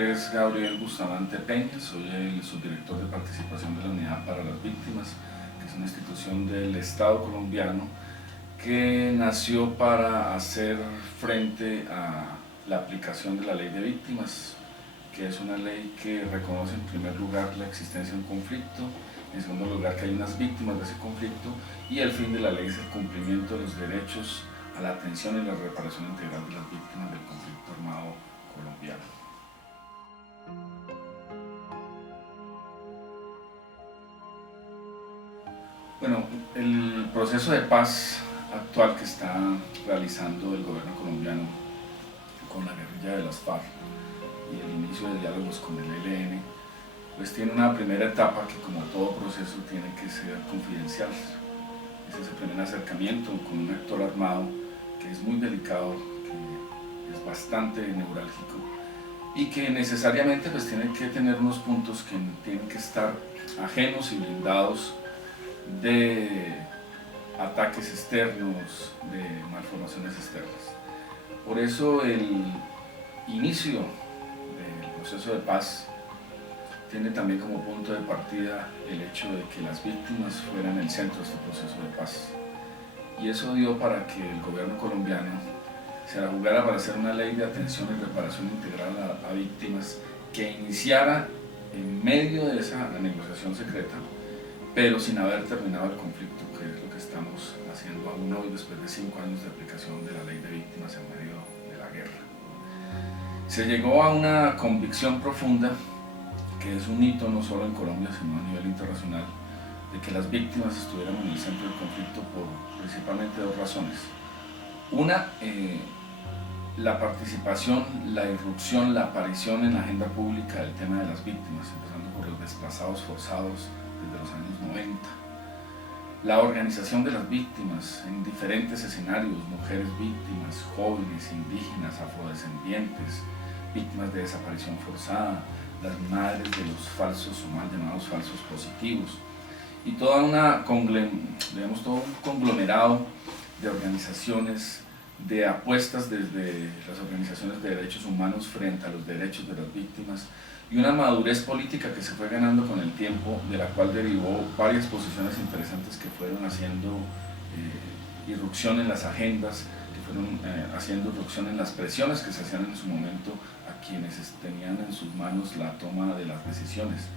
nombre es Gabriel Bustamante Peña, soy el subdirector de participación de la Unidad para las Víctimas, que es una institución del Estado colombiano que nació para hacer frente a la aplicación de la Ley de Víctimas, que es una ley que reconoce en primer lugar la existencia de un conflicto, en segundo lugar que hay unas víctimas de ese conflicto, y el fin de la ley es el cumplimiento de los derechos a la atención y la reparación integral de las víctimas del conflicto armado colombiano. Bueno, el proceso de paz actual que está realizando el gobierno colombiano con la guerrilla de las FARC y el inicio de diálogos con el ELN, pues tiene una primera etapa que, como todo proceso, tiene que ser confidencial. Es ese primer acercamiento con un actor armado que es muy delicado, que es bastante neurálgico y que necesariamente pues tiene que tener unos puntos que tienen que estar ajenos y blindados de ataques externos, de malformaciones externas. Por eso el inicio del proceso de paz tiene también como punto de partida el hecho de que las víctimas fueran el centro de este proceso de paz. Y eso dio para que el gobierno colombiano se la jugara para hacer una ley de atención y reparación integral a víctimas que iniciara en medio de esa negociación secreta, pero sin haber terminado el conflicto, que es lo que estamos haciendo aún hoy después de 5 años de aplicación de la ley de víctimas en medio de la guerra. Se llegó a una convicción profunda, que es un hito no solo en Colombia sino a nivel internacional, de que las víctimas estuvieran en el centro del conflicto por principalmente 2 razones. Una, la participación, la irrupción, la aparición en la agenda pública del tema de las víctimas, empezando por los desplazados forzados desde los años 90. La organización de las víctimas en diferentes escenarios, mujeres víctimas, jóvenes, indígenas, afrodescendientes, víctimas de desaparición forzada, las madres de los falsos o mal llamados falsos positivos, y todo un conglomerado de organizaciones, de apuestas desde las organizaciones de derechos humanos frente a los derechos de las víctimas, y una madurez política que se fue ganando con el tiempo, de la cual derivó varias posiciones interesantes que fueron haciendo irrupción en las agendas, que fueron haciendo irrupción en las presiones que se hacían en su momento a quienes tenían en sus manos la toma de las decisiones.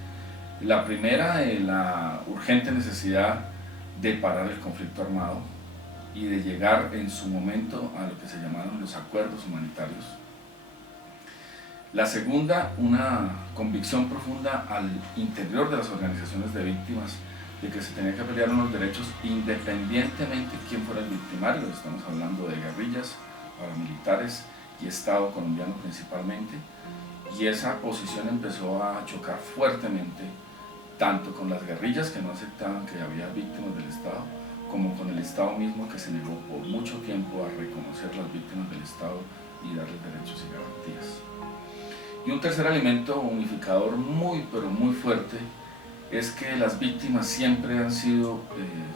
La primera, la urgente necesidad de parar el conflicto armado y de llegar en su momento a lo que se llamaron los acuerdos humanitarios. La segunda, una convicción profunda al interior de las organizaciones de víctimas de que se tenía que pelear unos derechos independientemente de quién fuera el victimario. Estamos hablando de guerrillas, paramilitares y Estado colombiano principalmente, y esa posición empezó a chocar fuertemente tanto con las guerrillas, que no aceptaban que había víctimas del Estado, como con el Estado mismo, que se negó por mucho tiempo a reconocer las víctimas del Estado y darles derechos y garantías. Y un tercer elemento unificador muy pero muy fuerte es que las víctimas siempre han sido,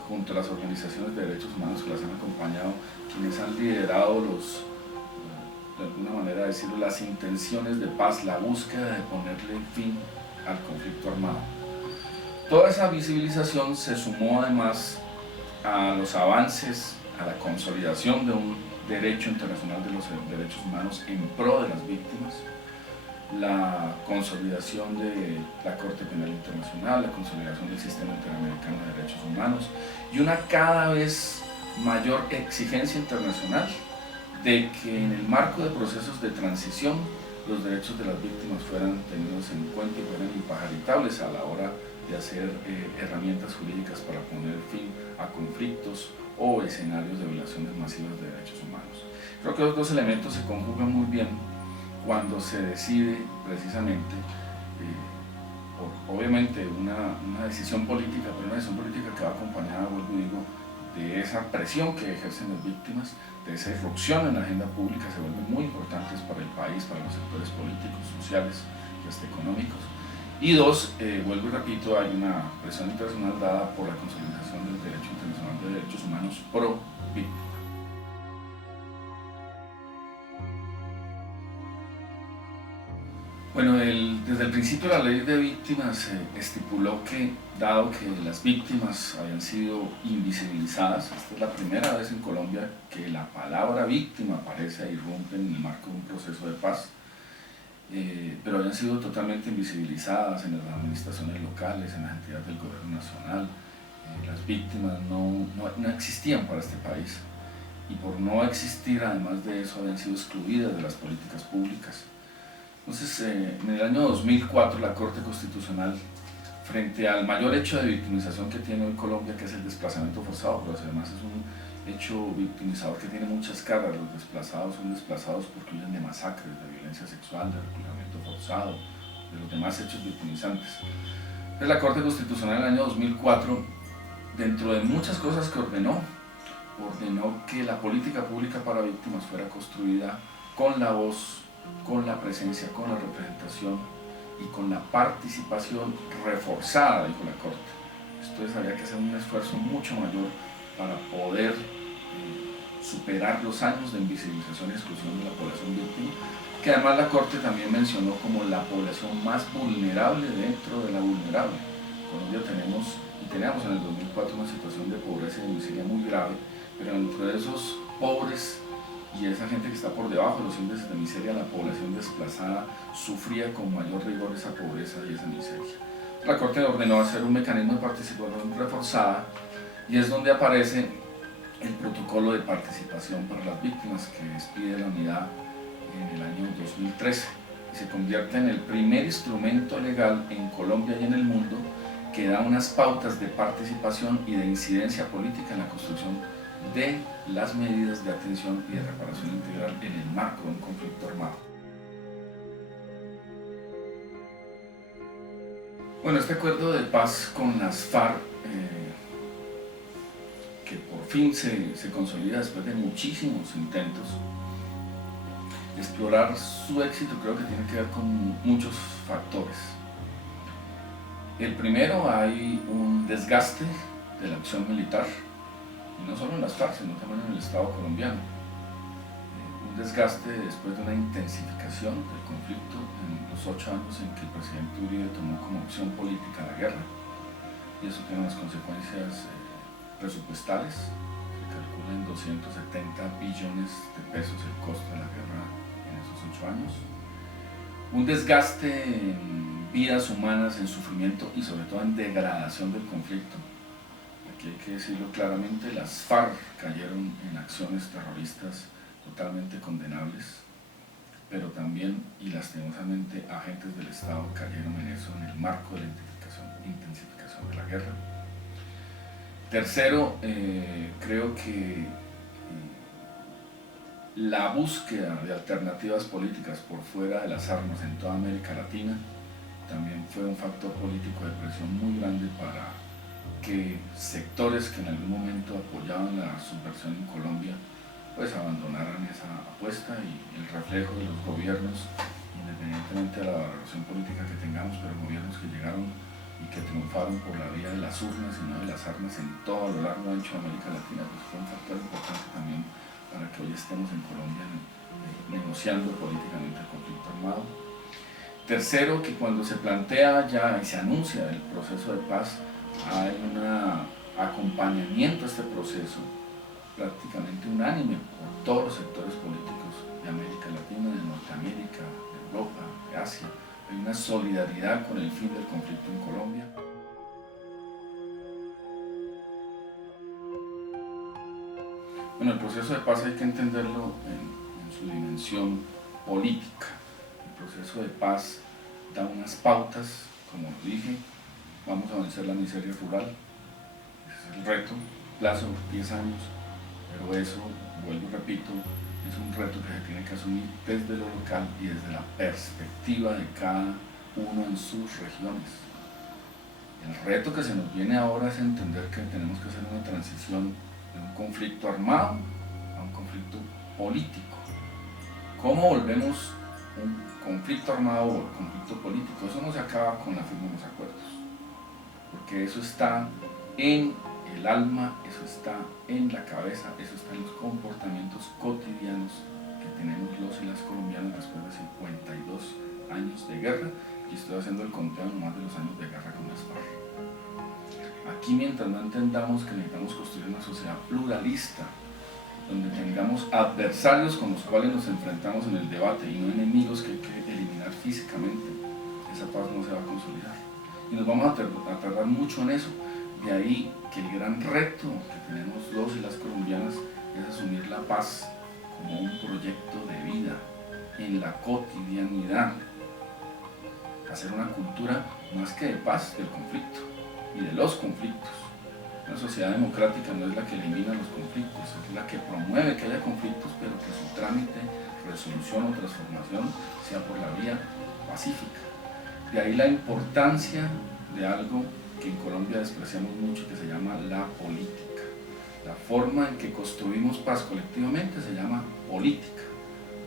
junto a las organizaciones de derechos humanos que las han acompañado, quienes han liderado de alguna manera decirlo, las intenciones de paz, la búsqueda de ponerle fin al conflicto armado. Toda esa visibilización se sumó además a los avances, a la consolidación de un derecho internacional de los derechos humanos en pro de las víctimas, la consolidación de la Corte Penal Internacional, la consolidación del Sistema Interamericano de Derechos Humanos y una cada vez mayor exigencia internacional de que en el marco de procesos de transición los derechos de las víctimas fueran tenidos en cuenta y fueran impajaritables a la hora de hacer herramientas jurídicas para poner fin a conflictos o escenarios de violaciones masivas de derechos humanos. Creo que los 2 elementos se conjugan muy bien cuando se decide precisamente, obviamente una decisión política, pero una decisión política que va acompañada, vuelvo y digo, de esa presión que ejercen las víctimas, de esa irrupción en la agenda pública, se vuelven muy importantes para el país, para los sectores políticos, sociales y hasta económicos. Y 2, vuelvo y repito, hay una presión internacional dada por la consolidación del derecho internacional de derechos humanos pro víctima. Bueno, desde el principio la ley de víctimas estipuló que, dado que las víctimas habían sido invisibilizadas, esta es la primera vez en Colombia que la palabra víctima aparece e irrumpe en el marco de un proceso de paz, pero habían sido totalmente invisibilizadas en las administraciones locales, en las entidades del gobierno nacional. Las víctimas no existían para este país y por no existir, además de eso, habían sido excluidas de las políticas públicas. Entonces, en el año 2004 la Corte Constitucional, frente al mayor hecho de victimización que tiene hoy Colombia, que es el desplazamiento forzado, pero además es un hecho victimizador que tiene muchas caras. Los desplazados son desplazados porque huyen de masacres, de violencia sexual, de reclutamiento forzado, de los demás hechos victimizantes. Entonces, la Corte Constitucional en el año 2004, dentro de muchas cosas que ordenó que la política pública para víctimas fuera construida con la voz, con la presencia, con la representación y con la participación reforzada, dijo la Corte. Entonces había que hacer un esfuerzo mucho mayor para poder superar los años de invisibilización y exclusión de la población víctima, que además la Corte también mencionó como la población más vulnerable dentro de la vulnerable. En Colombia teníamos en el 2004 una situación de pobreza y de miseria muy grave, pero dentro de esos pobres y esa gente que está por debajo de los índices de miseria, la población desplazada sufría con mayor rigor esa pobreza y esa miseria. La Corte ordenó hacer un mecanismo de participación reforzada y es donde aparece el protocolo de participación para las víctimas que expide la unidad en el año 2013 y se convierte en el primer instrumento legal en Colombia y en el mundo que da unas pautas de participación y de incidencia política en la construcción de las medidas de atención y de reparación integral en el marco de un conflicto armado. Bueno, este acuerdo de paz con las FARC, que por fin se consolida después de muchísimos intentos, explorar su éxito creo que tiene que ver con muchos factores. El primero, hay un desgaste de la acción militar, y no solo en las FARC, sino también en el Estado colombiano. Un desgaste después de una intensificación del conflicto en los 8 años en que el presidente Uribe tomó como opción política la guerra, y eso tiene unas consecuencias presupuestales. Se calcula en 270 billones de pesos el costo de la guerra en esos 8 años. Un desgaste en vidas humanas, en sufrimiento y sobre todo en degradación del conflicto. Aquí hay que decirlo claramente, las FARC cayeron en acciones terroristas totalmente condenables, pero también y lastimosamente agentes del Estado cayeron en eso en el marco de la intensificación de la guerra. Tercero, creo que la búsqueda de alternativas políticas por fuera de las armas en toda América Latina también fue un factor político de presión muy grande para que sectores que en algún momento apoyaban la subversión en Colombia pues abandonaran esa apuesta, y el reflejo de los gobiernos, independientemente de la valoración política que tengamos, pero gobiernos que llegaron y que triunfaron por la vía de las urnas y no de las armas en todo lo largo y ancho de América Latina, pues fue un factor importante también para que hoy estemos en Colombia negociando políticamente el conflicto armado. Tercero, que cuando se plantea ya y se anuncia el proceso de paz, hay un acompañamiento a este proceso prácticamente unánime por todos los sectores políticos de América Latina, de Norteamérica, de Europa, de Asia. Hay una solidaridad con el fin del conflicto en Colombia. Bueno, el proceso de paz hay que entenderlo en su dimensión política. El proceso de paz da unas pautas, como dije, vamos a vencer la miseria rural, ese es el reto, plazo 10 años, pero eso, vuelvo y repito, es un reto que se tiene que asumir desde lo local y desde la perspectiva de cada uno en sus regiones. El reto que se nos viene ahora es entender que tenemos que hacer una transición de un conflicto armado a un conflicto político. ¿Cómo volvemos un conflicto armado o un conflicto político? Eso no se acaba con la firma de los acuerdos, porque eso está en el alma, eso está en la cabeza, eso está en los comportamientos cotidianos que tenemos los y las colombianas después de 52 años de de guerra y estoy haciendo el conteo nomás de los años de guerra con las FARC. Aquí, mientras no entendamos que necesitamos construir una sociedad pluralista, donde tengamos adversarios con los cuales nos enfrentamos en el debate y no enemigos que hay que eliminar físicamente, esa paz no se va a consolidar. Y nos vamos a tardar mucho en eso. De ahí que el gran reto que tenemos los y las colombianas es asumir la paz como un proyecto de vida en la cotidianidad. Hacer una cultura más que de paz del conflicto y de los conflictos. Una sociedad democrática no es la que elimina los conflictos, es la que promueve que haya conflictos, pero que su trámite, resolución o transformación sea por la vía pacífica. De ahí la importancia de algo que en Colombia despreciamos mucho, que se llama la política. La forma en que construimos paz colectivamente se llama política.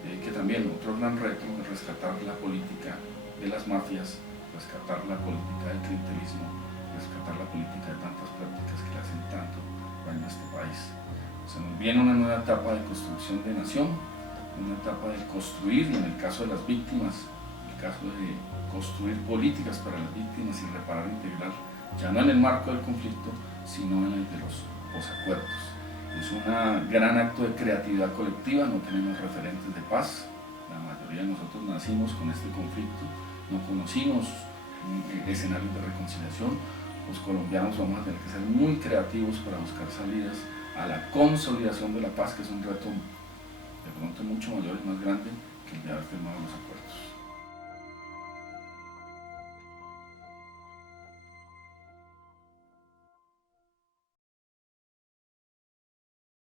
Que también otro gran reto es rescatar la política de las mafias, rescatar la política del clientelismo, rescatar la política de tantas prácticas que le hacen tanto daño a este país. Se nos viene una nueva etapa de construcción de nación, una etapa de construir, y en el caso de las víctimas, en el caso de construir políticas para las víctimas y reparar e integrar, ya no en el marco del conflicto, sino en el de los posacuerdos. Es un gran acto de creatividad colectiva, no tenemos referentes de paz, la mayoría de nosotros nacimos con este conflicto, no conocimos escenarios de reconciliación. Los colombianos vamos a tener que ser muy creativos para buscar salidas a la consolidación de la paz, que es un reto de pronto mucho mayor y más grande que el de haber firmado los acuerdos.